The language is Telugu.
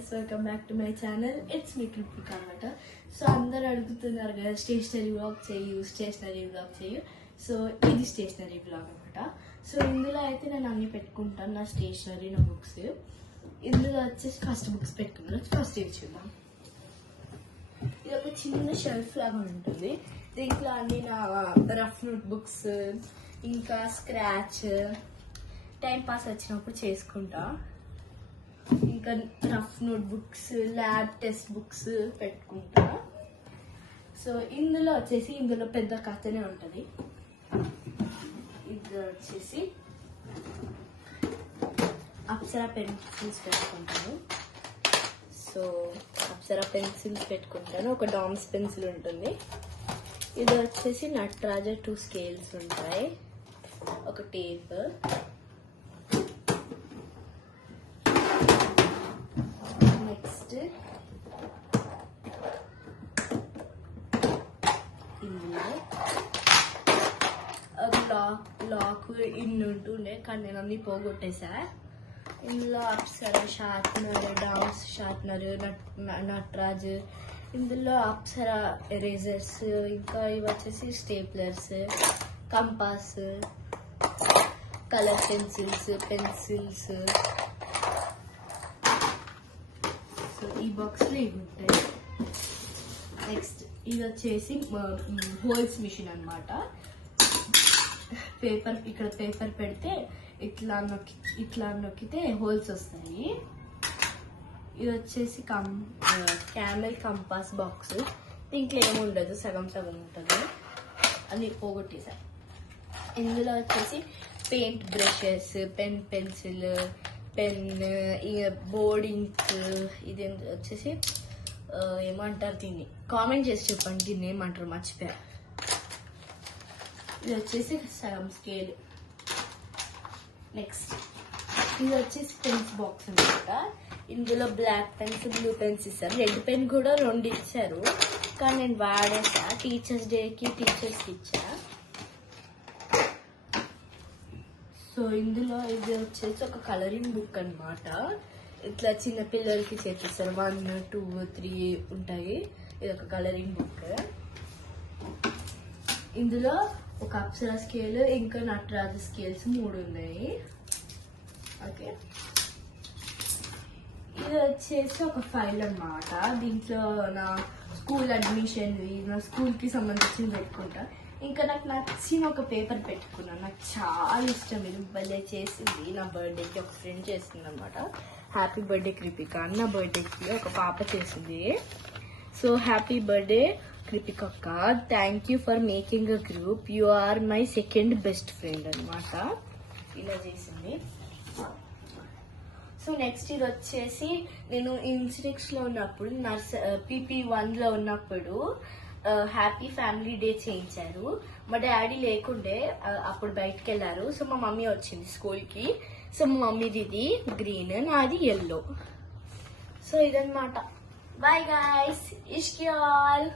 guys, welcome back to my channel. It's me Kripika అనమాట. సో అందరు అడుగుతున్నారు కదా స్టేషనరీ వ్లాగ్ చేయు. సో ఇది స్టేషనరీ వ్లాగ్ అనమాట. సో ఇందులో అయితే నేను అన్ని పెట్టుకుంటాను, నా స్టేషనరీ, నా బుక్స్. ఇందులో వచ్చేసి ఫస్ట్ బుక్స్ పెట్టుకున్నాను. ఫస్ట్ ఇది చూద్దాం. ఇది ఒక చిన్న షెల్ఫ్ లాగా ఉంటుంది. దీంట్లో అన్ని నా రఫ్ నోట్ బుక్స్, ఇంకా స్క్రాచ్, టైం పాస్ వచ్చినప్పుడు చేసుకుంటా. ఇంకా rough note books, lab text books పెట్టుకుంటా. సో ఇందులో వచ్చేసి ఇందులో పెద్ద కథనే ఉంటుంది. ఇందులో వచ్చేసి అప్సరా పెన్సిల్స్ పెట్టుకుంటాను. సో అప్సరా పెన్సిల్స్ పెట్టుకుంటాను. ఒక డామ్స్ పెన్సిల్ ఉంటుంది. ఇది వచ్చేసి నటరాజర్ 2 స్కేల్స్ ఉంటాయి. ఒక టేప్, నెక్స్ట్ ఇందులో లాక్ ఇన్ని ఉంటుండే, కానీ నేను అన్ని పోగొట్టేసా. ఇందులో అప్సరా షార్ప్నర్, డామ్స్ షార్ప్నర్, నటరాజ్, ఇందులో అప్సరా ఎరేజర్స్, ఇంకా ఇవి వచ్చేసి staplers, compass, colour pencils. So ఈ బాక్స్లో ఇవి ఉంటాయి. నెక్స్ట్ ఇది వచ్చేసి హోల్స్ మిషన్ అనమాట. ఇక్కడ పేపర్ పెడితే ఇట్లా నొక్కితే హోల్స్ వస్తాయి. ఇది వచ్చేసి క్యామెల్ కంపాస్ బాక్స్. దీంట్లో ఏముండదు, సగం ఉంటుంది. అని పోగొట్టేసా. ఇందులో వచ్చేసి paint brushes, pencil, pen, board ink. ఇది వచ్చేసి ఏమంటారు దీన్ని, కామెంట్ చేసి చెప్పండి దీన్ని ఏమంటారు, మర్చిపోయా. ఇది వచ్చేసి సగం స్కేల్. నెక్స్ట్ ఇది వచ్చేసి పెన్స్ బాక్స్ అనమాట. ఇందులో బ్లాక్ పెన్స్, బ్లూ పెన్స్ ఇస్తారు. రెడ్ పెన్ కూడా 2 ఇచ్చారు, కానీ నేను వాడేసా. టీచర్స్ డేకి టీచర్స్కి ఇచ్చా. సో ఇందులో ఇది వచ్చేసి ఒక కలరింగ్ బుక్ అనమాట. ఇట్లా చిన్న పిల్లలకి చేపిస్తారు. 1, 2, 3 ఉంటాయి. ఇది ఒక కలరింగ్ బుక్. ఇందులో ఒక అప్సరా స్కేల్, ఇంకా నటరాజ స్కేల్స్ 3 ఉన్నాయి. ఓకే, ఇది వచ్చేసి ఒక ఫైల్ అన్నమాట. దీంట్లో నా స్కూల్ అడ్మిషన్, నా స్కూల్కి సంబంధించి పెట్టుకుంటా. ఇంకా నాకు నచ్చిన ఒక పేపర్ పెట్టుకున్నాను. నాకు చాలా ఇష్టం. ఇది భలే చేసింది. నా బర్త్డేకి ఒక ఫ్రెండ్ చేసింది అనమాట. హ్యాపీ బర్త్డే కృపిక అని నా బర్త్డేకి ఒక పాప చేసింది. సో హ్యాపీ బర్త్డే కృపిక అక్క, thank you for making a group, you are my second best friend అనమాట. ఇలా చేసింది. సో నెక్స్ట్ ఇది వచ్చేసి నేను ఇన్స్టిట్యూట్స్లో ఉన్నప్పుడు PP1లో ఉన్నప్పుడు హ్యాపీ ఫ్యామిలీ డే చేయించారు. మా డాడీ లేకుండే, అప్పుడు బయటకు వెళ్ళారు. సో మా మమ్మీ వచ్చింది స్కూల్కి. సో మా మమ్మీది ఇది గ్రీన్, నాది yellow. సో ఇదన్నమాట. బాయ్ గైస్, ఇష్క్ యూ ఆల్.